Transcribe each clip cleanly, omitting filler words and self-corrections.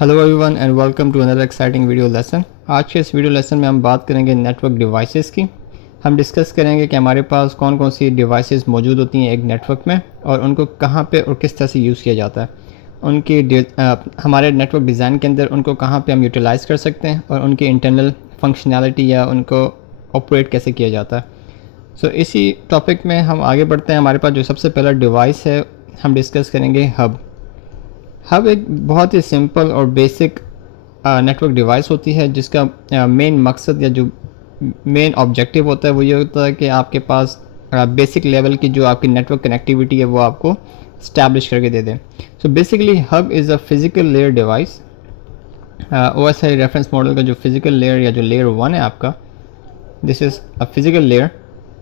Hello everyone and welcome to another exciting video lesson. आज के इस वीडियो लेसन में हम बात करेंगे नेटवर्क डिवाइसेस की। हम डिस्कस करेंगे कि हमारे पास कौन कौन सी डिवाइसेस मौजूद होती हैं एक नेटवर्क में और उनको कहां पे और किस तरह से यूज़ किया जाता है। हमारे नेटवर्क डिज़ाइन के अंदर उनको कहां पे हम यूटिलाइज़ कर सकते हैं और उनकी इंटरनल फंक्शनैलिटी या उनको ऑपरेट कैसे किया जाता है। सो इसी टॉपिक में हम आगे बढ़ते हैं। हमारे पास जो सबसे पहला डिवाइस है हम डिस्कस करेंगे हब। हब एक बहुत ही सिंपल और बेसिक नेटवर्क डिवाइस होती है जिसका मेन मकसद या जो मेन ऑब्जेक्टिव होता है वो ये होता है कि आपके पास बेसिक लेवल की जो आपकी नेटवर्क कनेक्टिविटी है वो आपको स्टैब्लिश करके दे दें। So basically hub is a physical layer device. OSI reference model का जो फिज़िकल लेयर या जो लेयर 1 है आपका, this is a physical layer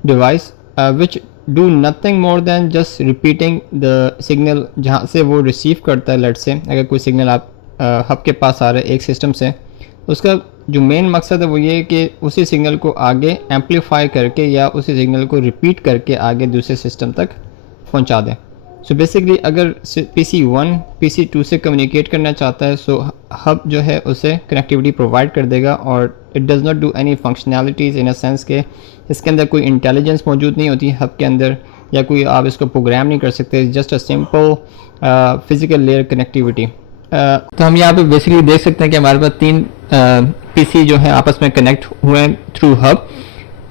device which do nothing more than just repeating the signal जहाँ से वो रिसीव करता है। लेट से अगर कोई सिग्नल आप हब के पास आ रहा है एक सिस्टम से, उसका जो मेन मकसद है वो ये है कि उसी सिग्नल को आगे एम्पलीफाई करके या उसी सिग्नल को रिपीट करके आगे दूसरे सिस्टम तक पहुंचा दें। सो बेसिकली अगर PC1 PC2 से कम्युनिकेट करना चाहता है सो हब जो है उसे कनेक्टिविटी प्रोवाइड कर देगा और it does not do any functionalities in a sense के इसके अंदर कोई इंटेलिजेंस मौजूद नहीं होती हब के अंदर या कोई आप इसको प्रोग्राम नहीं कर सकते। Just a simple physical layer connectivity. तो हम यहाँ पे बेसिकली देख सकते हैं कि हमारे पास तीन PC जो है आपस में कनेक्ट हुए हैं थ्रू हब।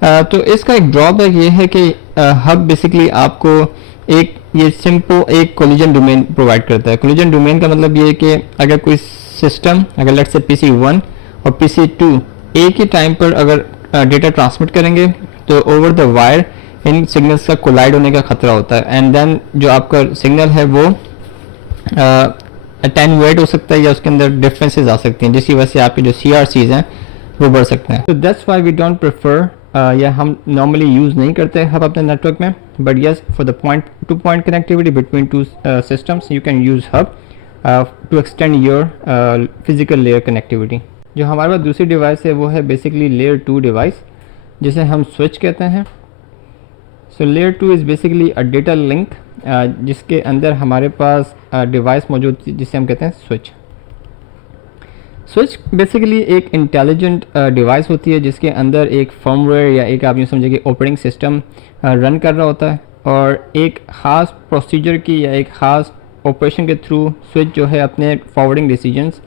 तो इसका एक ड्रॉबैक ये है कि हब बेसिकली आपको एक ये सिंपल एक कोलिजन डोमेन प्रोवाइड करता है। कोलिजन डोमेन का मतलब ये है कि अगर कोई सिस्टम अगर लेट्स से PC1 और PC2 एक ही टाइम पर अगर डेटा ट्रांसमिट करेंगे तो over the wire in signals का कोलाइड होने का खतरा होता है एंड देन जो आपका सिग्नल है वो अटेन्यूएट हो सकता है या उसके अंदर डिफरेंसेस आ सकती हैं जिसकी वजह से आपके जो CRCs हैं वो बढ़ सकते हैं। तो that's why we don't prefer या हम नॉर्मली यूज़ नहीं करते हब अपने नेटवर्क में, but yes for the point to point connectivity between two systems you can use hub to extend your physical layer connectivity. जो हमारे पास दूसरी डिवाइस है वो है बेसिकली लेयर 2 डिवाइस जिसे हम स्विच कहते हैं। So layer 2 is basically a data link जिसके अंदर हमारे पास डिवाइस मौजूद जिसे हम कहते हैं स्विच। स्विच बेसिकली एक इंटेलिजेंट डिवाइस होती है जिसके अंदर एक फर्मवेयर या एक आप यूँ समझिए कि ऑपरेटिंग सिस्टम रन कर रहा होता है और एक ख़ास प्रोसीजर की या एक ख़ास ऑपरेशन के थ्रू स्विच जो है अपने फॉरवर्डिंग डिसीजंस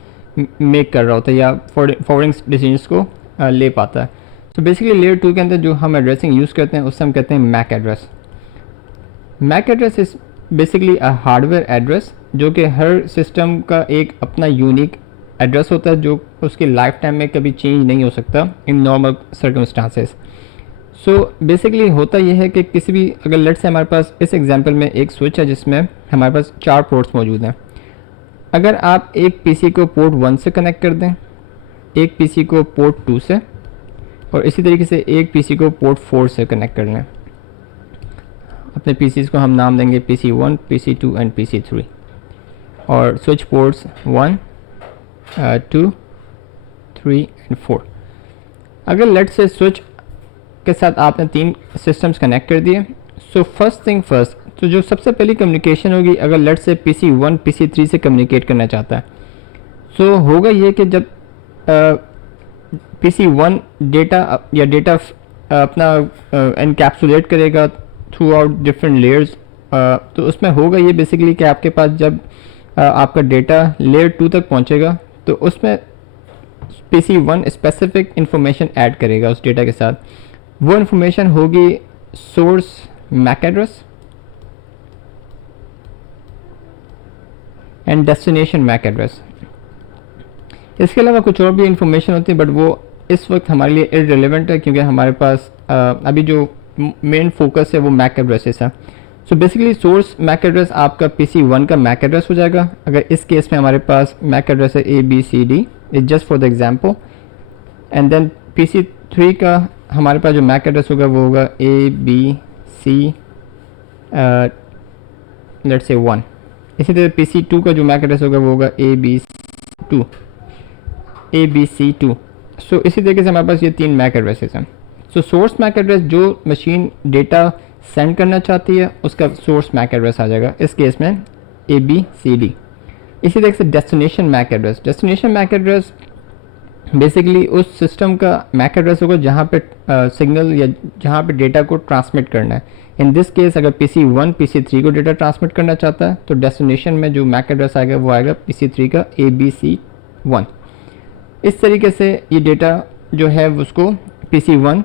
मेक कर रहा होता है या फॉरवर्डिंग डिसीजंस को ले पाता है। तो बेसिकली लेयर 2 के अंदर जो हम एड्रेसिंग यूज़ करते हैं उससे हम कहते हैं MAC address. MAC address is basically a hardware address जो कि हर सिस्टम का एक अपना यूनिक एड्रेस होता है जो उसकी लाइफ टाइम में कभी चेंज नहीं हो सकता in normal circumstances. So basically होता यह है कि किसी भी अगर लेट से हमारे पास इस एग्जांपल में एक स्विच है जिसमें हमारे पास 4 पोर्ट्स मौजूद हैं। अगर आप एक PC को पोर्ट 1 से कनेक्ट कर दें, एक PC को पोर्ट 2 से और इसी तरीके से एक PC को पोर्ट 4 से कनेक्ट कर लें। अपने PCs को हम नाम देंगे PC1 PC2 एंड PC3 और स्विच पोर्ट्स 1 2 3 एंड 4। अगर लेट से स्विच के साथ आपने 3 सिस्टम्स कनेक्ट कर दिए सो फर्स्ट थिंग फर्स्ट, तो जो सबसे पहली कम्युनिकेशन होगी अगर लेट से PC1 PC3 से कम्युनिकेट करना चाहता है सो होगा ये कि जब PC1 डेटा या डेटा अपना एनकैप्सुलेट करेगा थ्रू आउट डिफरेंट लेयर्स, तो उसमें होगा ये बेसिकली कि आपके पास जब आपका डेटा लेयर 2 तक पहुंचेगा तो उसमें PC1 स्पेसिफिक इंफॉर्मेशन ऐड करेगा उस डेटा के साथ। वो इंफॉर्मेशन होगी source MAC address and destination MAC address. इसके अलावा कुछ और भी इंफॉर्मेशन होती है बट वो इस वक्त हमारे लिए इररिलेवेंट है क्योंकि हमारे पास अभी जो मेन फोकस है वो मैक एड्रेसेस है। So basically source MAC address आपका PC1 का मैक एड्रेस हो जाएगा। अगर इस केस में हमारे पास मैक एड्रेस है ABCD, is just for the example, and then PC3 का हमारे पास जो मैक एड्रेस होगा वो होगा ABC लेट्स से 1। इसी तरह PC2 का जो मैक एड्रेस होगा वो होगा ABC2। सो इसी तरीके से हमारे पास ये 3 मैक एड्रेसेस हैं। सो सोर्स मैक एड्रेस जो मशीन डेटा सेंड करना चाहती है उसका सोर्स मैक एड्रेस आ जाएगा, इस केस में ABCD। इसी तरह से डेस्टिनेशन मैक एड्रेस बेसिकली उस सिस्टम का मैक एड्रेस होगा जहाँ पे सिग्नल या जहाँ पे डेटा को ट्रांसमिट करना है। इन दिस केस अगर PC1 PC3 को डेटा ट्रांसमिट करना चाहता है तो डेस्टिनेशन में जो मैक एड्रेस आएगा वो आएगा PC3 का ABC1। इस तरीके से ये डेटा जो है उसको PC1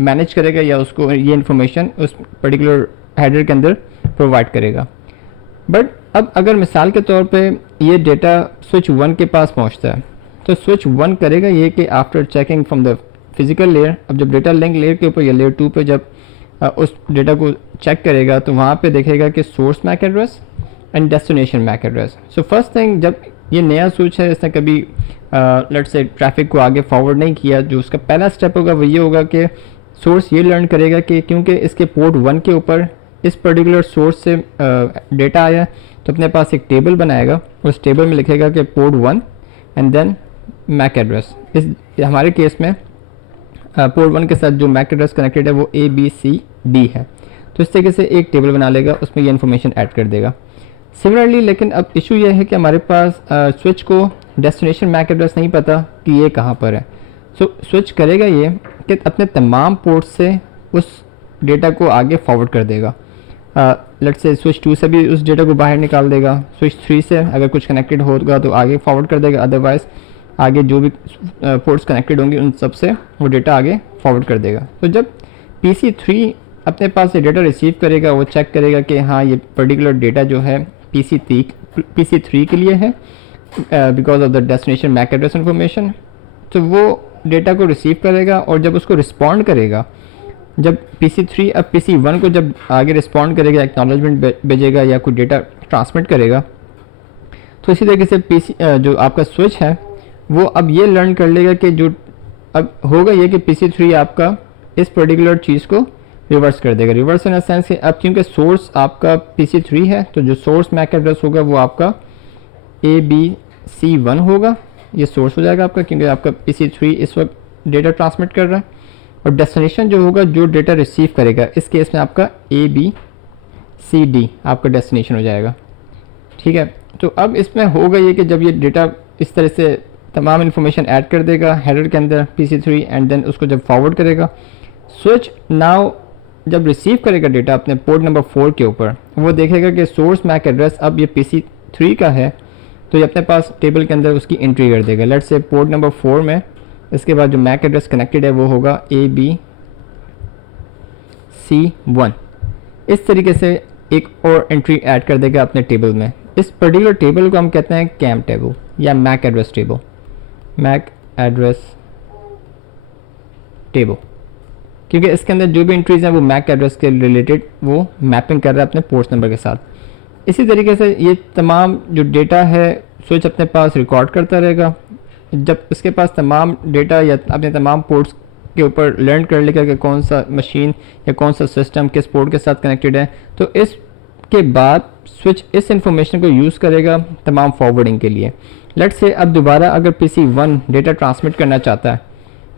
मैनेज करेगा या उसको ये इन्फॉर्मेशन उस पर्टिकुलर हेडर के अंदर प्रोवाइड करेगा। बट अब अगर मिसाल के तौर पे ये डेटा स्विच 1 के पास पहुंचता है तो स्विच 1 करेगा ये कि after checking from the physical layer, अब जब डेटा लिंक लेयर के ऊपर या लेयर 2 पे जब उस डेटा को चेक करेगा तो वहाँ पे देखेगा कि source MAC address and destination MAC address. So first thing, जब ये नया स्विच है, इसने कभी लेट्स से ट्रैफिक को आगे फॉरवर्ड नहीं किया, जो उसका पहला स्टेप होगा वो ये होगा कि सोर्स ये लर्न करेगा कि क्योंकि इसके पोर्ट 1 के ऊपर इस पर्टिकुलर सोर्स से डेटा आया तो अपने पास एक टेबल बनाएगा, उस टेबल में लिखेगा कि port 1 and then MAC address. इस हमारे केस में पोर्ट 1 के साथ जो मैक एड्रेस कनेक्टेड है वो ABCD है, तो इस तरीके से एक टेबल बना लेगा, उसमें ये इन्फॉर्मेशन ऐड कर देगा। सिमिलरली लेकिन अब इशू ये है कि हमारे पास स्विच को डेस्टिनेशन मैक एड्रेस नहीं पता कि ये कहाँ पर है। सो स्विच करेगा ये कि अपने तमाम पोर्ट से उस डेटा को आगे फॉरवर्ड कर देगा। लेट्स से स्विच 2 से भी उस डेटा को बाहर निकाल देगा, स्विच 3 से अगर कुछ कनेक्टेड होगा तो आगे फॉरवर्ड कर देगा, अदरवाइज आगे जो भी पोर्ट्स कनेक्टेड होंगे उन सब से वो डेटा आगे फॉरवर्ड कर देगा। तो जब PC3 अपने पास ये डेटा रिसीव करेगा, वो चेक करेगा कि हाँ ये पर्टिकुलर डेटा जो है PC3 के लिए है because of the destination MAC address information, तो वो डेटा को रिसीव करेगा और जब उसको रिस्पॉन्ड करेगा, जब PC3 अब PC1 को जब आगे रिस्पॉन्ड करेगा, एक्नॉलेजमेंट भेजेगा या कोई डेटा ट्रांसमिट करेगा, तो इसी तरीके से जो आपका स्विच है वो अब ये लर्न कर लेगा कि जो अब होगा ये कि PC3 आपका इस पर्टिकुलर चीज़ को रिवर्स कर देगा। रिवर्स इन अ सेंस कि अब क्योंकि सोर्स आपका PC3 है तो जो सोर्स मैक एड्रेस होगा वो आपका ABC1 होगा, ये सोर्स हो जाएगा आपका क्योंकि आपका PC3 इस वक्त डेटा ट्रांसमिट कर रहा है, और डेस्टिनेशन जो होगा जो डेटा रिसीव करेगा इस केस में आपका ABCD आपका डेस्टिनेशन हो जाएगा। ठीक है, तो अब इसमें होगा ये कि जब ये डेटा इस तरह से तमाम इन्फॉर्मेशन ऐड कर देगा हेडर के अंदर PC3 एंड देन उसको जब फॉरवर्ड करेगा, स्विच नाउ जब रिसीव करेगा डेटा अपने पोर्ट नंबर 4 के ऊपर, वो देखेगा कि सोर्स मैक एड्रेस अब ये PC3 का है, तो ये अपने पास टेबल के अंदर उसकी एंट्री कर देगा। लेट्स से पोर्ट नंबर 4 में इसके बाद जो मैक एड्रेस कनेक्टेड है वो होगा ABC1। इस तरीके से एक और एंट्री ऐड कर देगा अपने टेबल में। इस पर्टिकुलर टेबल को हम कहते हैं कैम टेबल या MAC address table, MAC address table, क्योंकि इसके अंदर जो भी एंट्रीज हैं वो मैक एड्रेस के रिलेटेड वो मैपिंग कर रहा है अपने पोर्ट नंबर के साथ। इसी तरीके से ये तमाम जो डेटा है स्विच अपने पास रिकॉर्ड करता रहेगा। जब इसके पास तमाम डेटा या अपने तमाम पोर्ट्स के ऊपर लर्न कर लेगा कि कौन सा मशीन या कौन सा सिस्टम किस पोर्ट के साथ कनेक्टेड है, तो इसके बाद स्विच इस इंफॉर्मेशन को यूज़ करेगा तमाम फॉरवर्डिंग के लिए। लेट्स से अब दोबारा अगर PC1 डेटा ट्रांसमिट करना चाहता है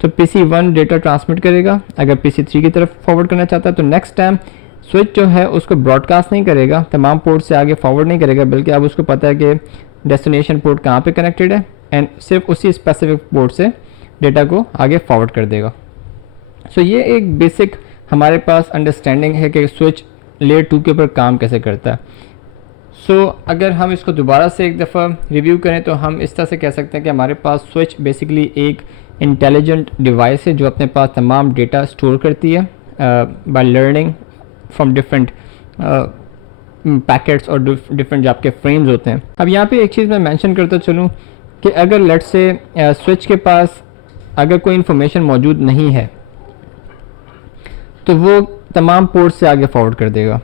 तो PC1 डेटा ट्रांसमिट करेगा, अगर PC3 की तरफ फॉरवर्ड करना चाहता है तो नेक्स्ट टाइम स्विच जो है उसको ब्रॉडकास्ट नहीं करेगा, तमाम पोर्ट से आगे फॉरवर्ड नहीं करेगा, बल्कि अब उसको पता है कि डेस्टिनेशन पोर्ट कहाँ पे कनेक्टेड है एंड सिर्फ उसी स्पेसिफिक पोर्ट से डेटा को आगे फॉरवर्ड कर देगा। सो ये एक बेसिक हमारे पास अंडरस्टैंडिंग है कि स्विच लेयर 2 के ऊपर काम कैसे करता है। सो अगर हम इसको दोबारा से एक दफ़ा रिव्यू करें तो हम इस तरह से कह सकते हैं कि हमारे पास स्विच बेसिकली एक इंटेलिजेंट डिवाइस है जो अपने पास तमाम डेटा स्टोर करती है by learning from different packets और डिफरेंट जो आपके फ्रेम्स होते हैं। अब यहाँ पे एक चीज़ मैं मेंशन करता चलूँ कि अगर लेट्स से स्विच के पास अगर कोई इन्फॉर्मेशन मौजूद नहीं है तो वो तमाम पोर्ट से आगे फॉरवर्ड कर देगा।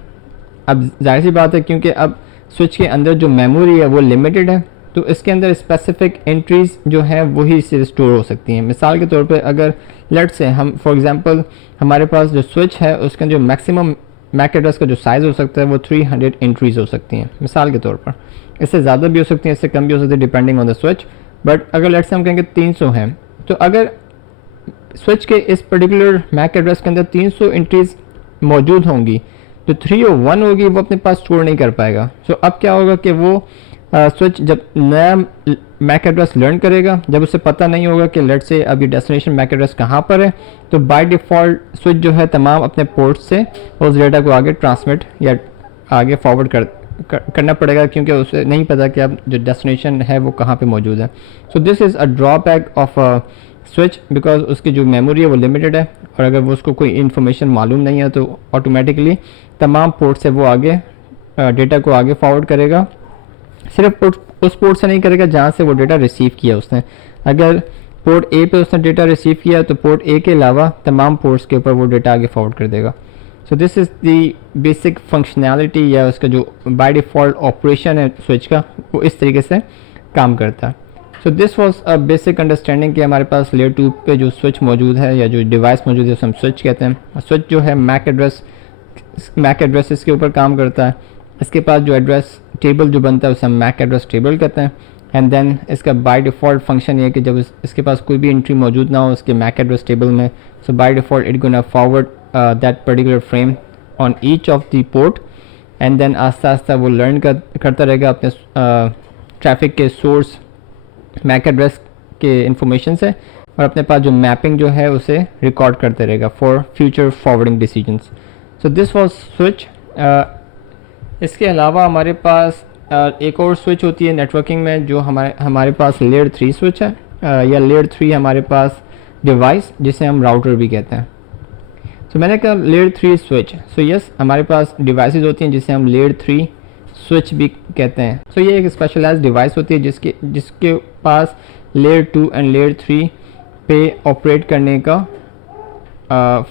अब जाहिर सी बात है क्योंकि अब स्विच के अंदर जो मेमोरी है वो लिमिटेड है, तो इसके अंदर स्पेसिफिक एंट्रीज जो हैं वही से स्टोर हो सकती हैं। मिसाल के तौर पे अगर लेट्स से हम फॉर एग्जांपल हमारे पास जो स्विच है उसका जो मैक्सिमम मैक एड्रेस का जो साइज़ हो सकता है वो 300 एंट्रीज हो सकती हैं मिसाल के तौर पर। इससे ज़्यादा भी हो सकती हैं, इससे कम भी हो सकती है depending on the switch. But अगर लेट्स से हम कहेंगे 300 हैं, तो अगर स्विच के इस पर्टिकुलर मैक एड्रेस के अंदर 300 एंट्रीज मौजूद होंगी तो 301 होगी वो अपने पास स्टोर नहीं कर पाएगा। सो अब क्या होगा कि वो स्विच जब नया मैक एड्रेस लर्न करेगा, जब उसे पता नहीं होगा कि लेट से अब ये डेस्टिनेशन मैक एड्रेस कहाँ पर है, तो बाय डिफ़ॉल्ट स्विच जो है तमाम अपने पोर्ट से उस डेटा को आगे ट्रांसमिट या आगे फॉरवर्ड करना पड़ेगा, क्योंकि उसे नहीं पता कि अब जो डेस्टिनेशन है वो कहाँ पे मौजूद है. So this is a drawback of a switch, because उसकी जो मेमोरी है वो लिमिटेड है, और अगर वो उसको कोई इन्फॉर्मेशन मालूम नहीं है तो ऑटोमेटिकली तमाम पोर्ट से वो आगे डेटा को आगे फॉरवर्ड करेगा. सिर्फ उस पोर्ट से नहीं करेगा जहाँ से वो डेटा रिसीव किया उसने. अगर पोर्ट ए पे उसने डेटा रिसीव किया तो पोर्ट ए के अलावा तमाम पोर्ट्स के ऊपर वो डेटा आगे फॉरवर्ड कर देगा. So this is the basic functionality, या उसका जो बाय डिफ़ॉल्ट ऑपरेशन है स्विच का, वो इस तरीके से काम करता है. So this was a basic understanding कि हमारे पास लेयर 2 पे जो स्विच मौजूद है या जो डिवाइस मौजूद है उसे हम स्विच कहते हैं. स्विच जो है मैक एड्रेसेस के ऊपर काम करता है. इसके पास जो एड्रेस टेबल जो बनता है उसे हम मैक एड्रेस टेबल कहते हैं. एंड देन इसका बाय डिफ़ॉल्ट फंक्शन ये है कि जब इसके पास कोई भी एंट्री मौजूद ना हो उसके मैक एड्रेस टेबल में, so by default it gonna forward that particular frame on each of the port. And then आस्ता आस्ता वो लर्न करता रहेगा अपने ट्रैफिक के सोर्स मैक एड्रेस के इंफॉर्मेशन से, और अपने पास जो मैपिंग जो है उसे रिकॉर्ड करते रहेगा for future forwarding decisions. So this was switch. इसके अलावा हमारे पास एक और स्विच होती है नेटवर्किंग में, जो हमारे पास लेयर 3 स्विच है, या लेयर 3 हमारे पास डिवाइस जिसे हम राउटर भी कहते हैं. तो मैंने कहा लेयर 3 स्विच. सो यस, हमारे पास डिवाइसेस होती हैं जिसे हम लेयर 3 स्विच भी कहते हैं. सो ये एक स्पेशलाइज्ड डिवाइस होती है जिसके पास लेयर 2 एंड लेयर 3 पे ऑपरेट करने का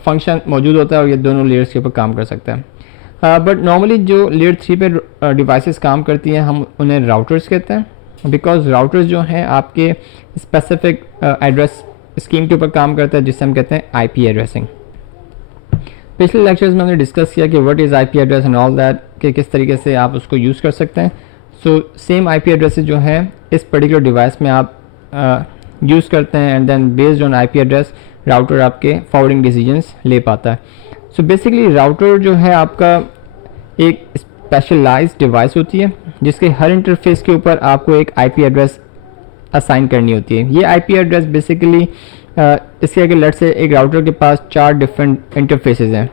फंक्शन मौजूद होता है, और ये दोनों लेयर्स के ऊपर काम कर सकता है. बट नॉर्मली जो लेयर 3 पे डिवाइसेस काम करती हैं हम उन्हें राउटर्स कहते हैं, बिकॉज राउटर्स जो हैं आपके स्पेसिफिक एड्रेस स्कीम के ऊपर काम करता है, जिसे हम कहते हैं आईपी एड्रेसिंग. पिछले लेक्चर्स में हमने डिस्कस किया कि what is IP address and all that, कि किस तरीके से आप उसको यूज़ कर सकते हैं. सो सेम आईपी एड्रेसेस जो हैं इस पर्टिकुलर डिवाइस में आप यूज़ करते हैं, and then based on IP address router आपके फॉरवर्डिंग डिसीजंस ले पाता है. सो बेसिकली राउटर जो है आपका एक स्पेशलाइज्ड डिवाइस होती है जिसके हर इंटरफेस के ऊपर आपको एक आईपी एड्रेस असाइन करनी होती है. ये आईपी एड्रेस बेसिकली इसके आगे लेट से एक राउटर के पास 4 डिफरेंट इंटरफेसेस हैं,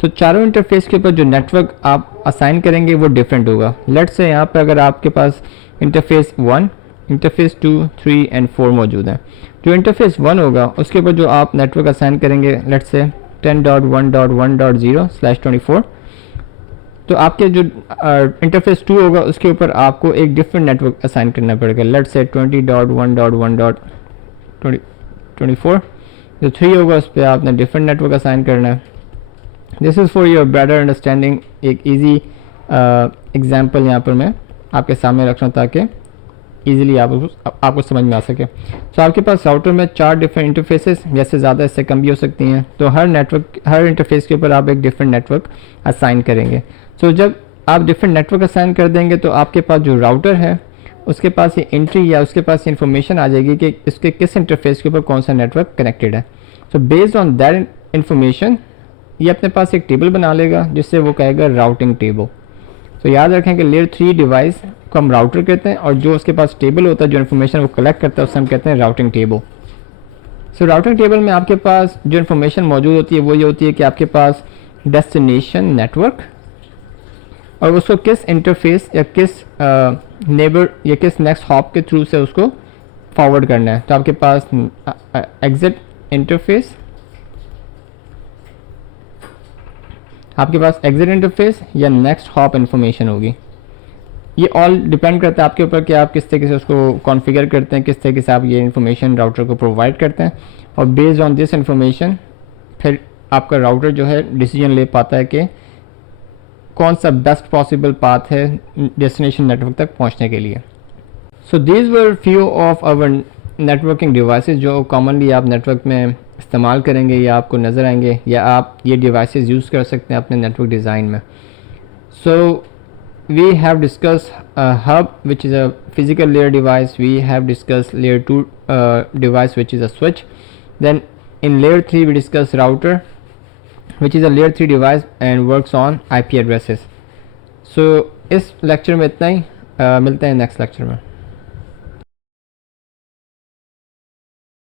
तो चारों इंटरफेस के ऊपर जो नेटवर्क आप असाइन करेंगे वो डिफरेंट होगा. लेट से यहाँ पे अगर आपके पास इंटरफेस 1, इंटरफेस 2, 3 एंड 4 मौजूद है, जो इंटरफेस 1 होगा उसके ऊपर जो आप नेटवर्क असाइन करेंगे लेट से 10.1.1.0/24, तो आपके जो इंटरफेस 2 होगा उसके ऊपर आपको एक डिफरेंट नेटवर्क असाइन करना पड़ेगा, लेट से 20.1.1.24. जो 3 होगा उस पर आपने डिफरेंट नेटवर्क असाइन करना है. This is for your better understanding. एक ईजी एग्जाम्पल यहाँ पर मैं आपके सामने रख रहा हूँ ताकि ईजिली आपको समझ में आ सके. तो आपके पास राउटर में 4 डिफरेंट इंटरफेसेस, जैसे ज़्यादा इससे कम भी हो सकती हैं, तो हर इंटरफेस के ऊपर आप एक डिफरेंट नेटवर्क असाइन करेंगे. सो जब आप डिफरेंट नेटवर्क असाइन कर देंगे तो आपके पास जो राउटर है उसके पास ये एंट्री या उसके पास इन्फॉर्मेशन आ जाएगी कि इसके किस इंटरफेस के ऊपर कौन सा नेटवर्क कनेक्टेड है. So based on that information ये अपने पास एक टेबल बना लेगा जिससे वो कहेगा राउटिंग टेबल. तो याद रखें कि लेयर 3 डिवाइस को हम राउटर कहते हैं, और जो उसके पास टेबल होता है जो इन्फॉर्मेशन वो कलेक्ट करता है उसे हम कहते हैं राउटिंग टेबल. सो राउटिंग टेबल में आपके पास जो इन्फॉर्मेशन मौजूद होती है वो ये होती है कि आपके पास डेस्टिनेशन नेटवर्क और उसको किस इंटरफेस या किस नेबर या किस नेक्स्ट हॉप के थ्रू से उसको फॉरवर्ड करना है. तो आपके पास एग्जिट इंटरफेस, आपके पास एग्जिट इंटरफेस या नेक्स्ट हॉप इन्फॉर्मेशन होगी. ये ऑल डिपेंड करता है आपके ऊपर कि आप किस तरीके से उसको कॉन्फ़िगर करते हैं, किस तरीके से आप ये इन्फॉर्मेशन राउटर को प्रोवाइड करते हैं, और बेस्ड ऑन दिस इन्फॉर्मेशन फिर आपका राउटर जो है डिसीजन ले पाता है कि कौन सा बेस्ट पॉसिबल पाथ है डेस्टिनेशन नेटवर्क तक पहुंचने के लिए. So these were few of our networking devices जो कॉमनली आप नेटवर्क में इस्तेमाल करेंगे या आपको नज़र आएंगे, या आप ये डिवाइसेस यूज़ कर सकते हैं अपने नेटवर्क डिज़ाइन में. सो we have discussed a hub which is a physical layer device. We have discussed layer 2 device which is a switch. Then in layer 3 we discuss router which is a layer 3 device and works on IP addresses. So इस lecture में इतना ही. मिलते हैं next lecture में।